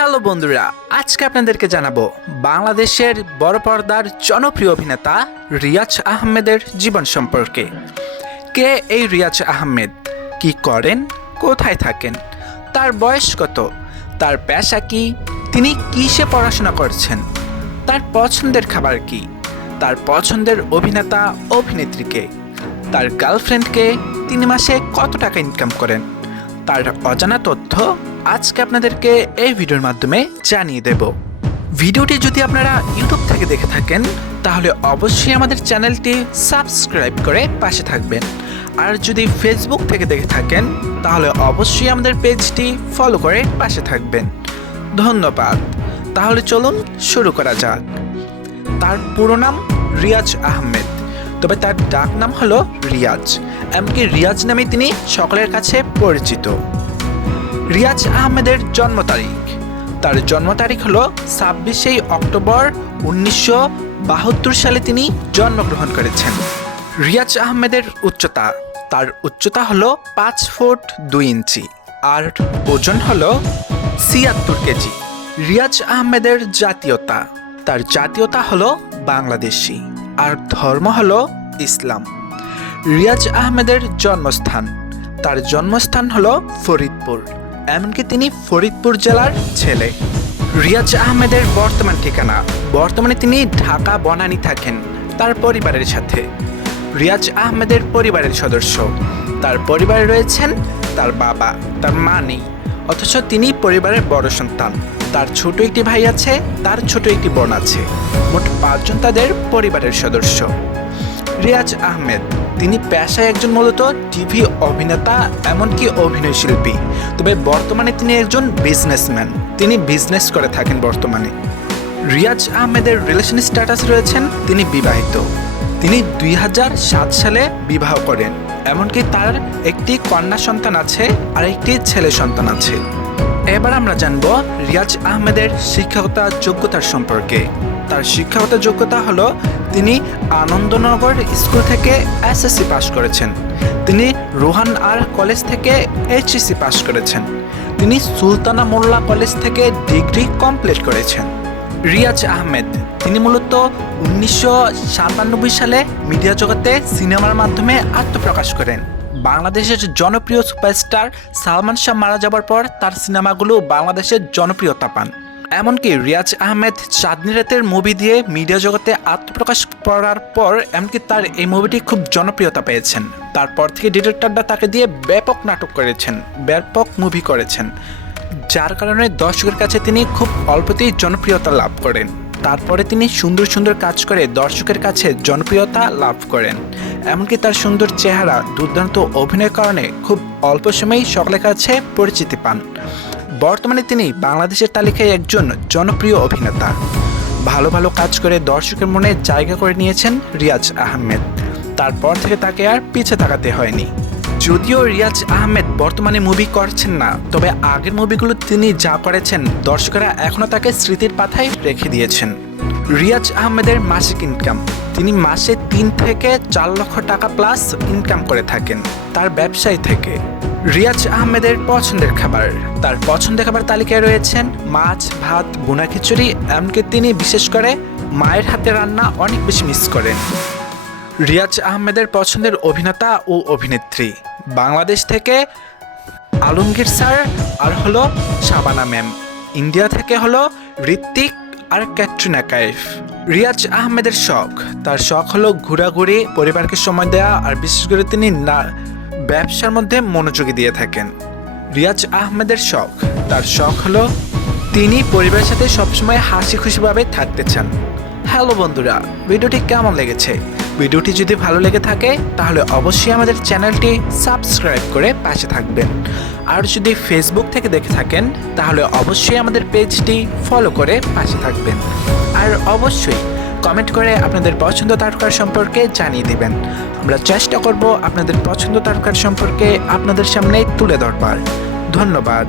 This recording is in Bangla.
হ্যালো বন্ধুরা, আজকে আপনাদেরকে জানাব বাংলাদেশের বড় পর্দার জনপ্রিয় অভিনেতা রিয়াজ আহমেদের জীবন সম্পর্কে। কে এই রিয়াজ আহমেদ? কি করেন? কোথায় থাকেন? তার বয়স কত? তার পেশা কি? তিনি কিসে পড়াশোনা করছেন? তার পছন্দের খাবার কি? তার পছন্দের অভিনেতা অভিনেত্রীকে তার গার্লফ্রেন্ডকে তিনি মাসে কত টাকা ইনকাম করেন? তার অজানা তথ্য আজকে আপনাদেরকে এই ভিডিওর মাধ্যমে জানিয়ে দেব। ভিডিওটি যদি আপনারা ইউটিউব থেকে দেখে থাকেন, তাহলে অবশ্যই আমাদের চ্যানেলটি সাবস্ক্রাইব করে পাশে থাকবেন। আর যদি ফেসবুক থেকে দেখে থাকেন, তাহলে অবশ্যই আমাদের পেজটি ফলো করে পাশে থাকবেন। ধন্যবাদ। তাহলে চলুন শুরু করা যাক। তার পুরো নাম রিয়াজ আহমেদ, তবে তার ডাক নাম হলো রিয়াজ, এমনকি রিয়াজ নামে তিনি সকলের কাছে পরিচিত। রিয়াজ আহমেদের জন্ম তারিখ। তার জন্ম তারিখ হলো ছাব্বিশে অক্টোবর উনিশশো বাহাত্তর সালে তিনি জন্মগ্রহণ করেছেন। রিয়াজ আহমেদের উচ্চতা, তার উচ্চতা হলো পাঁচ ফুট দুই ইঞ্চি আর ওজন হলো ছিয়াত্তর কেজি। রিয়াজ আহমেদের জাতীয়তা, তার জাতীয়তা হলো বাংলাদেশি আর ধর্ম হলো ইসলাম। রিয়াজ আহমেদের জন্মস্থান, তার জন্মস্থান হলো ফরিদপুর। এমনকি তিনি ফরিদপুর জেলার ছেলে। রিয়াজ আহমেদের বর্তমান ঠিকানা। বর্তমানে তিনি ঢাকা বনানী থাকেন তার পরিবারের সাথে। রিয়াজ আহমেদের পরিবারের সদস্য। তার পরিবারে রয়েছেন তার বাবা, তার মা নেই। অথচ তিনি পরিবারের বড় সন্তান। তার ছোট একটি ভাই আছে, তার ছোট একটি বোন আছে। মোট পাঁচজন তাদের পরিবারের সদস্য। রিয়াজ আহমেদ। তিনি পেশায় একজন মূলত টিভি অভিনেতা, এমনকি অভিনয় শিল্পী। তবে বর্তমানে তিনি একজন বিজনেসম্যান তিনি বিজনেস করে থাকেন বর্তমানে। রিয়াজ আহমেদের রিলেশন স্ট্যাটাস রয়েছেন, তিনি বিবাহিত। তিনি দুই হাজার সাত সালে বিবাহ করেন, এমনকি তার একটি কন্যা সন্তান আছে আর একটি ছেলে সন্তান আছে। এবার আমরা জানব রিয়াজ আহমেদের শিক্ষকতা যোগ্যতার সম্পর্কে। তার শিক্ষাগত যোগ্যতা হলো তিনি আনন্দনগর স্কুল থেকে এসএসসি পাশ করেছেন। তিনি রোহান আর কলেজ থেকে এইচএসসি পাশ করেছেন। তিনি সুলতানা মোল্লা কলেজ থেকে ডিগ্রি কমপ্লিট করেছেন। রিয়াজ আহমেদ, তিনি মূলত উনিশশো সাতানব্বই সালে মিডিয়া জগতে সিনেমার মাধ্যমে আত্মপ্রকাশ করেন। বাংলাদেশের জনপ্রিয় সুপারস্টার সালমান শাহ মারা যাবার পর তার সিনেমাগুলো বাংলাদেশের জনপ্রিয়তা পান। এমনকি রিয়াজ আহমেদ চাঁদনি রাতের মুভি দিয়ে মিডিয়া জগতে আত্মপ্রকাশ করার পর এমনকি তার এই মুভিটি খুব জনপ্রিয়তা পেয়েছেন। তারপর থেকে ডিরেক্টররা তাকে দিয়ে ব্যাপক নাটক করেছেন, ব্যাপক মুভি করেছেন। যার কারণে দর্শকের কাছে তিনি খুব অল্পতেই জনপ্রিয়তা লাভ করেন। তারপরে তিনি সুন্দর সুন্দর কাজ করে দর্শকের কাছে জনপ্রিয়তা লাভ করেন। এমনকি তার সুন্দর চেহারা, দুর্দান্ত অভিনয়ের কারণে খুব অল্প সময়েই সকলের কাছে পরিচিতি পান। বর্তমানে তিনি বাংলাদেশের তালিকায় একজন জনপ্রিয় অভিনেতা। ভালো ভালো কাজ করে দর্শকের মনে জায়গা করে নিয়েছেন রিয়াজ আহমেদ। তারপর থেকে তাকে আর পিছে তাকাতে হয়নি। যদিও রিয়াজ আহমেদ বর্তমানে মুভি করছেন না, তবে আগের মুভিগুলো তিনি যা করেছেন, দর্শকেরা এখনও তাকে স্মৃতির পাথায় রেখে দিয়েছেন। রিয়াজ আহমেদের মাসিক ইনকাম তিনি মাসে তিন থেকে চার লক্ষ টাকা প্লাস ইনকাম করে থাকেন, তার ব্যবসায় থেকে। রিয়াজ আহমেদের পছন্দের খাবার। তার পছন্দের খাবার তালিকায় রয়েছেন মাছ, ভাত বুনা খিচুড়ি, এমনকি তিনি বিশেষ করে মায়ের হাতে রান্না অনেক বেশি মিস করেন। রিয়াজ আহমেদের পছন্দের অভিনেতা ও অভিনেত্রী। বাংলাদেশ থেকে আলমগীর স্যার আর হলো শাবানা ম্যাম। ইন্ডিয়া থেকে হলো ঋত্বিক আর ক্যাটরিনা কাইফ। রিয়াজ আহমেদের শখ। তার শখ হলো ঘোরাঘুরি, পরিবারকে সময় দেওয়া আর বিশেষ করে তিনি না ব্যবসার মধ্যে মনোযোগী দিয়ে থাকেন। রিয়াজ আহমেদের শখ। তার শখ হলো, তিনি পরিবারের সাথে সবসময় হাসি খুশিভাবে থাকতে চান। হ্যালো বন্ধুরা, ভিডিওটি কেমন লেগেছে? ভিডিওটি যদি ভালো লেগে থাকে, তাহলে অবশ্যই আমাদের চ্যানেলটি সাবস্ক্রাইব করে পাশে থাকবেন। আর যদি ফেসবুক থেকে দেখে থাকেন, তাহলে অবশ্যই আমাদের পেজটি ফলো করে পাশে থাকবেন। আর অবশ্যই কমেন্ট করে আপনাদের পছন্দ তারকার সম্পর্কে জানিয়ে দিবেন। আমরা চেষ্টা করব আপনাদের পছন্দ তারকার সম্পর্কে আপনাদের সামনে তুলে ধরবার। ধন্যবাদ।